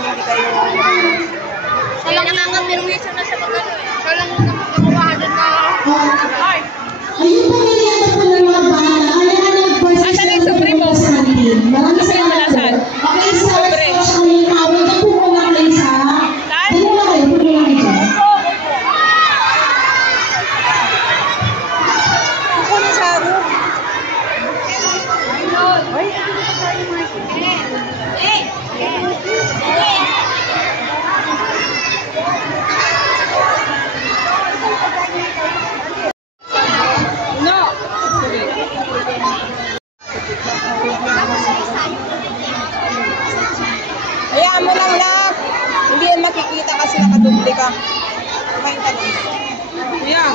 hindi kayo... Siya lang nakaka-permission na siya mag-ano eh. Siya lang nakuha doon na... Ay! Ayun po niliyata po ng mga bata. Kaya nag-first asan yung sobre mo? Sobre mo nasan? Okay, sobre. Yung tawag na po muna kayo sa... Saan? Dito na kayo, puno lang ito. Ako na sa room. Ay, hayaan mo lang lang. Hindi yan makikita kasi nakaduble ka. Kumain ka lang. Ayan.